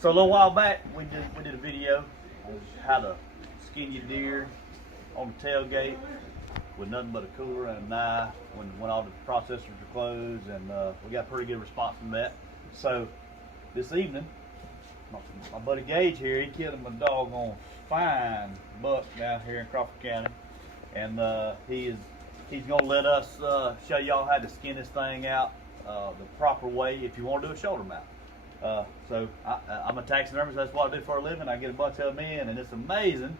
So a little while back, we did a video on how to skin your deer on the tailgate with nothing but a cooler and a knife when all the processors are closed, and we got pretty good response from that. So this evening, my buddy Gage here, he killed him a doggone fine buck down here in Crawford County, and he's gonna let us show y'all how to skin this thing out the proper way if you want to do a shoulder mount. So I'm a taxidermist. That's what I do for a living. I get a bunch of them in, and it's amazing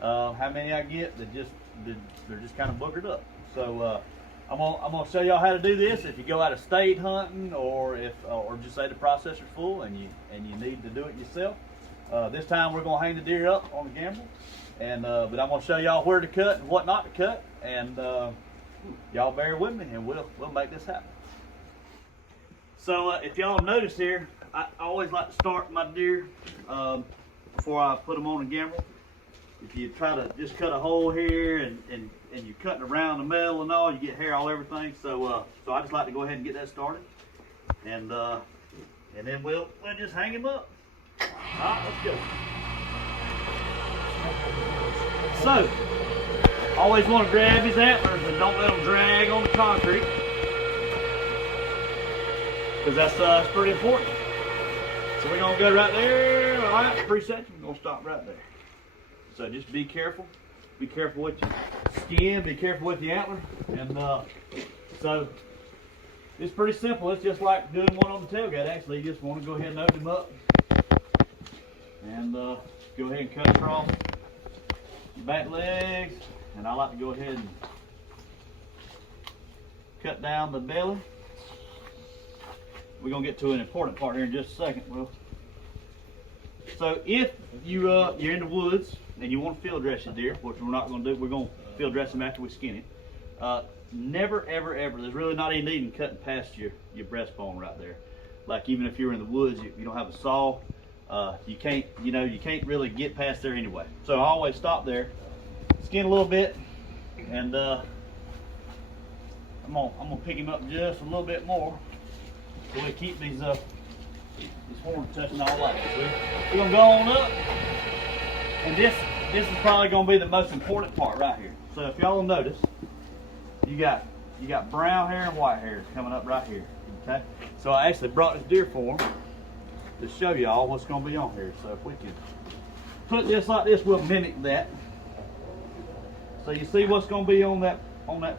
how many I get that they're just kind of boogered up. So I'm gonna show y'all how to do this if you go out of state hunting, or just say the processor's full and you need to do it yourself. This time we're gonna hang the deer up on the gamble, and but I'm gonna show y'all where to cut and what not to cut, and y'all bear with me, and we'll make this happen. So if y'all notice here, I always like to start my deer before I put them on the gamble. If you try to just cut a hole here and you're cutting around the metal and all, you get hair all everything. So so I just like to go ahead and get that started, and then we'll just hang him up. All right, let's go. So always want to grab his antlers and don't let them drag on the concrete, because that's pretty important. So we're gonna go right there. All right, pre-section. We're gonna stop right there. So just be careful. Be careful with your skin. Be careful with the antler. And so it's pretty simple. It's just like doing one on the tailgate. Actually, you just want to go ahead and open them up, and go ahead and cut across the back legs. And I like to go ahead and cut down the belly. We're gonna get to an important part here in just a second. Well, so if you're in the woods and you want to field dress your deer, which we're not going to do, we're going to field dress them after we skin him. Never, ever, ever. There's really not any need in cutting past your breastbone right there. Like even if you're in the woods, you don't have a saw, you can't really get past there anyway. So I always stop there, skin a little bit, and I'm gonna pick him up just a little bit more, so we keep these horns touching all like this. We're gonna go on up, and this is probably gonna be the most important part right here. So if y'all will notice, you got brown hair and white hair coming up right here. Okay, so I actually brought this deer form to show y'all what's gonna be on here. So if we can put this like this, we'll mimic that. So you see what's gonna be on that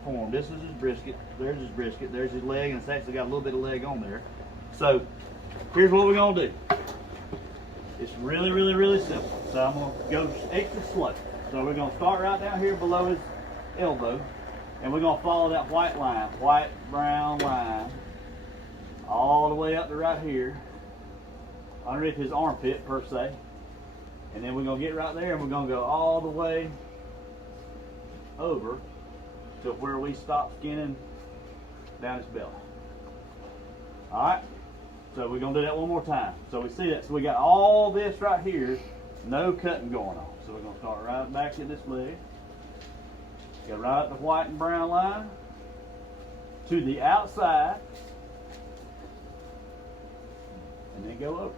form. This is his brisket. There's his brisket. There's his leg, and it's actually got a little bit of leg on there. So here's what we're gonna do. It's really, really, really simple. So I'm gonna go extra slow. So we're gonna start right down here below his elbow, and we're gonna follow that white line, white, brown line, all the way up to right here, underneath his armpit per se. And then we're gonna get right there, and we're gonna go all the way over to where we stop skinning down his belly. All right. So we're gonna do that one more time. So we see that. So we got all this right here, no cutting going on. So we're gonna start right back at this leg, go right up the white and brown line to the outside, and then go over.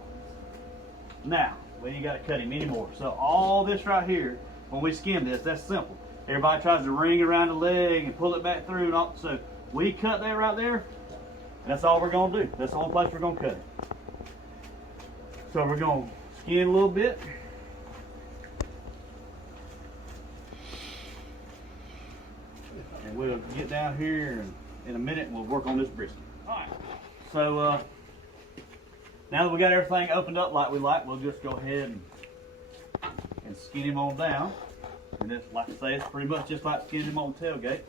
Now we ain't got to cut him anymore. So all this right here, when we skin this, that's simple. Everybody tries to ring around the leg and pull it back through, and all. So we cut that right there. That's all we're gonna do. That's the only place we're gonna cut it. So we're gonna skin a little bit. And we'll get down here, and in a minute we'll work on this brisket. Alright. So now that we got everything opened up like we like, we'll just go ahead and skin him on down. And it's, like I say, it's pretty much just like skinning him on the tailgate,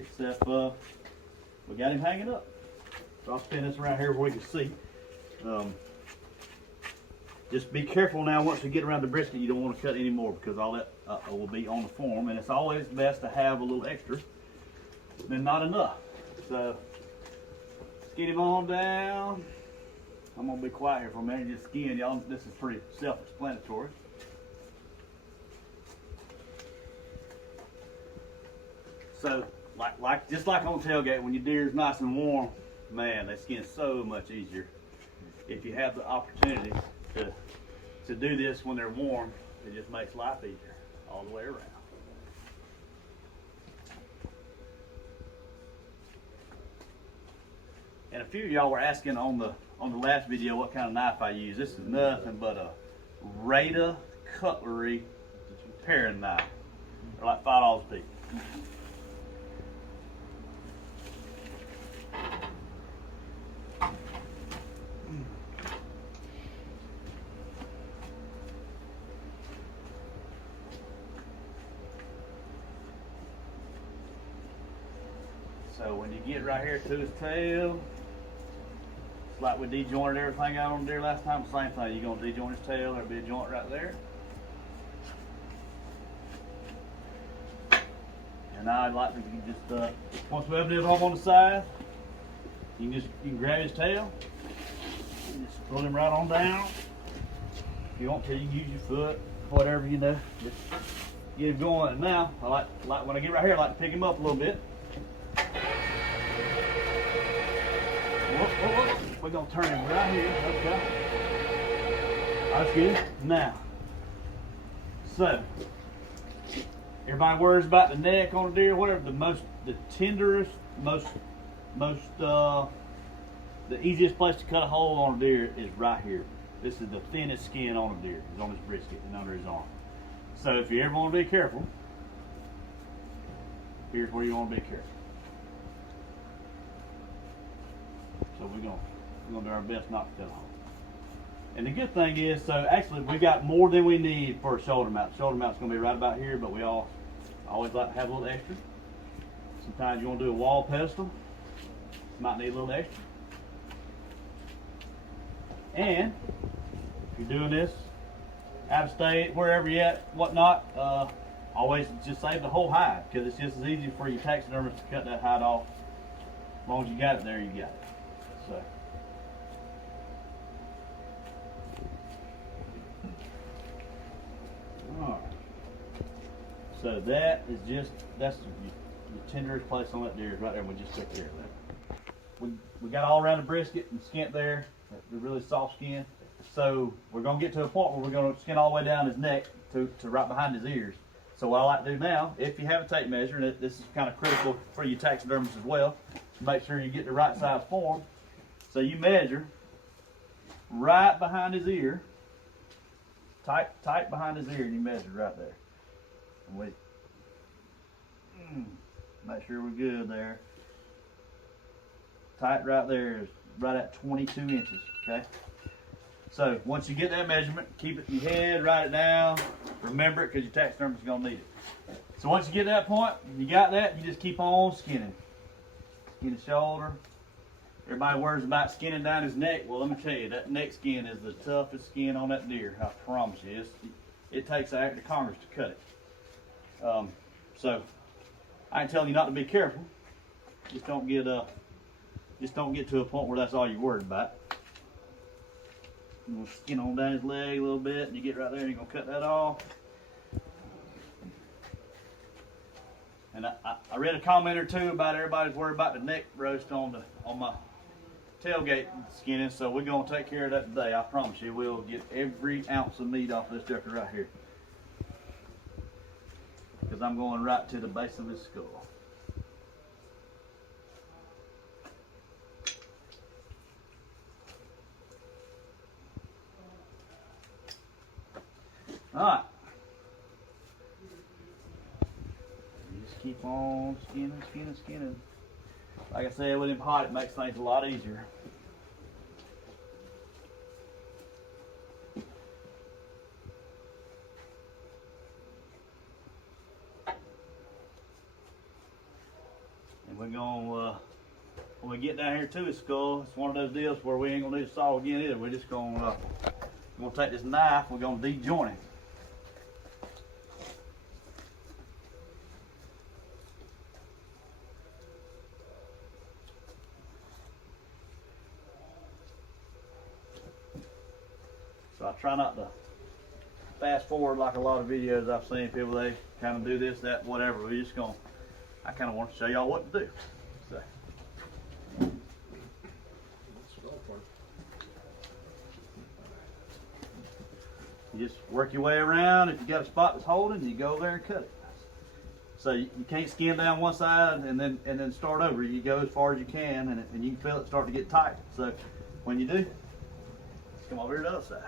except we got him hanging up. So I'll spin this around here where we can see. Just be careful now. Once you get around the brisket, you don't want to cut any more, because all that will be on the form, and it's always best to have a little extra than not enough. So skin him on down. I'm gonna be quiet here for a minute and just skin y'all. This is pretty self-explanatory. So just like on the tailgate, when your deer is nice and warm, man, they skin so much easier if you have the opportunity to do this when they're warm. It just makes life easier all the way around. And a few of y'all were asking on the last video what kind of knife I use. This is nothing but a Rada cutlery paring knife. They're like $5 a piece. So when you get right here to his tail, it's like we de-jointed everything out on the deer last time, same thing. You're going to de-joint his tail, there'll be a joint right there. And now I'd like to just, once we have this home on the side, you can grab his tail, and just pull him right on down. If you want to, you can use your foot, whatever, you know. Just get him going. And now, I like when I get right here, I like to pick him up a little bit. We're going to turn him right here. Okay. That's good. Now, so, everybody worries about the neck on a deer, whatever. The tenderest, the easiest place to cut a hole on a deer is right here. This is the thinnest skin on a deer. It's on his brisket and under his arm. So if you ever want to be careful, here's where you want to be careful. So we're gonna do our best not to cut a hole. And the good thing is, so actually we got more than we need for a shoulder mount. Shoulder mount's gonna be right about here, but we always like to have a little extra. Sometimes you want to do a wall pedestal, might need a little extra. And if you're doing this out of state, wherever you're at, whatnot, always just save the whole hide, because it's just as easy for your taxidermist to cut that hide off. As long as you got it there, you got it. So. Alright. So that's the tenderest place on that deer is right there. We just took care of that. We got all around the brisket and skint there, the really soft skin. So we're gonna get to a point where we're gonna skin all the way down his neck to right behind his ears. So what I like to do now, if you have a tape measure, and this is kind of critical for you taxidermists as well, make sure you get the right size form. So you measure right behind his ear, tight behind his ear, and you measure right there. And we make sure we're good there. Tight right there is right at 22 inches, okay? So once you get that measurement, keep it in your head, write it down, remember it, because your taxidermist is going to need it. So once you get to that point, you got that, you just keep on skinning. Skin his shoulder. Everybody worries about skinning down his neck. Well, let me tell you, that neck skin is the toughest skin on that deer. I promise you. It takes an act of Congress to cut it. So I ain't telling you not to be careful. Just don't get to a point where that's all you're worried about. You're gonna skin on down his leg a little bit, and you get right there and you're gonna cut that off. And I read a comment or two about everybody's worried about the neck roast on my tailgate skinning, so we're gonna take care of that today. I promise you, we'll get every ounce of meat off this sucker right here. Because I'm going right to the base of his skull. Alright. Just keep on skinning. Like I said, with him hot, it makes things a lot easier. And we're going when we get down here to his skull, it's one of those deals where we ain't gonna need a saw again either. We're just gonna take this knife, we're gonna de-joint it. So I try not to fast forward like a lot of videos I've seen people, they kind of do this, that, whatever. I kind of want to show y'all what to do. So. You just work your way around. If you got a spot that's holding, you go there and cut it. So you can't skin down one side and then start over. You go as far as you can, and you can feel it start to get tight. So when you do, come over here to the other side.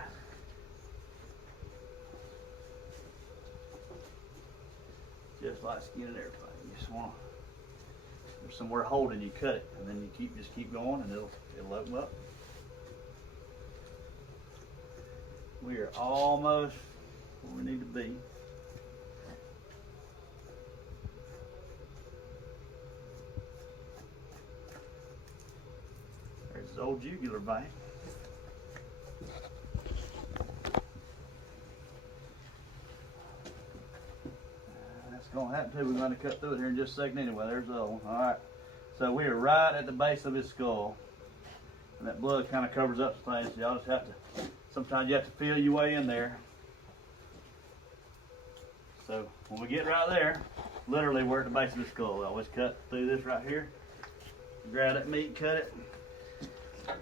Just like skinning everything. You just want to, there's somewhere holding, you cut it, and then you just keep going, and it'll open up. We are almost where we need to be. There's his old jugular vein. That's going to happen too. We're going to cut through it here in just a second anyway. There's the other one. All right. So we are right at the base of his skull. And that blood kind of covers up some things. So y'all just have to, sometimes you have to feel your way in there. So when we get right there, literally we're at the base of his skull. We always cut through this right here. Grab that meat, cut it.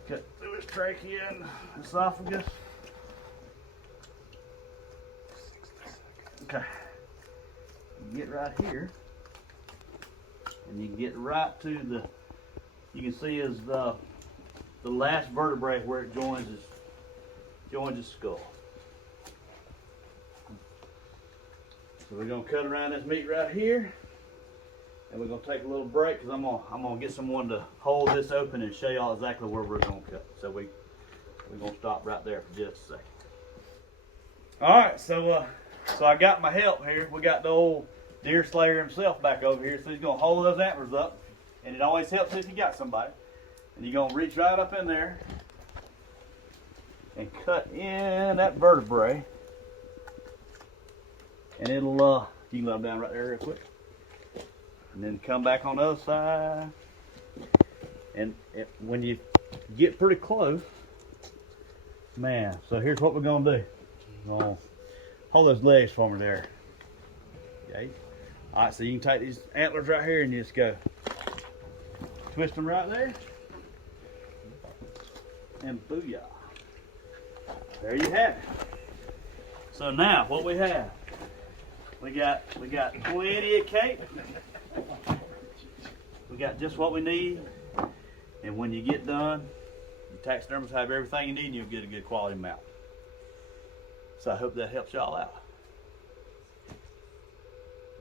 Cut through his trachea and esophagus. Okay. You get right here, and you get right to the, you can see is the last vertebrae where it joins his skull. So we're gonna cut around this meat right here, and we're gonna take a little break because I'm gonna get someone to hold this open and show y'all exactly where we're gonna cut. So we're gonna stop right there for just a second. All right, so I got my help here. We got the old deer slayer himself back over here, so he's gonna hold those antlers up, and it always helps if you got somebody. And you're gonna reach right up in there and cut in that vertebrae, and it'll you can let them down right there real quick, and then come back on the other side. And when you get pretty close, man. So here's what we're gonna do. We're gonna hold those legs for me there. Okay. All right. So you can take these antlers right here and you just go twist them right there, and booyah! There you have it. So now what we have, we got plenty of cape. We got just what we need, and when you get done, your taxidermists have everything you need, and you'll get a good quality mount. So I hope that helps y'all out.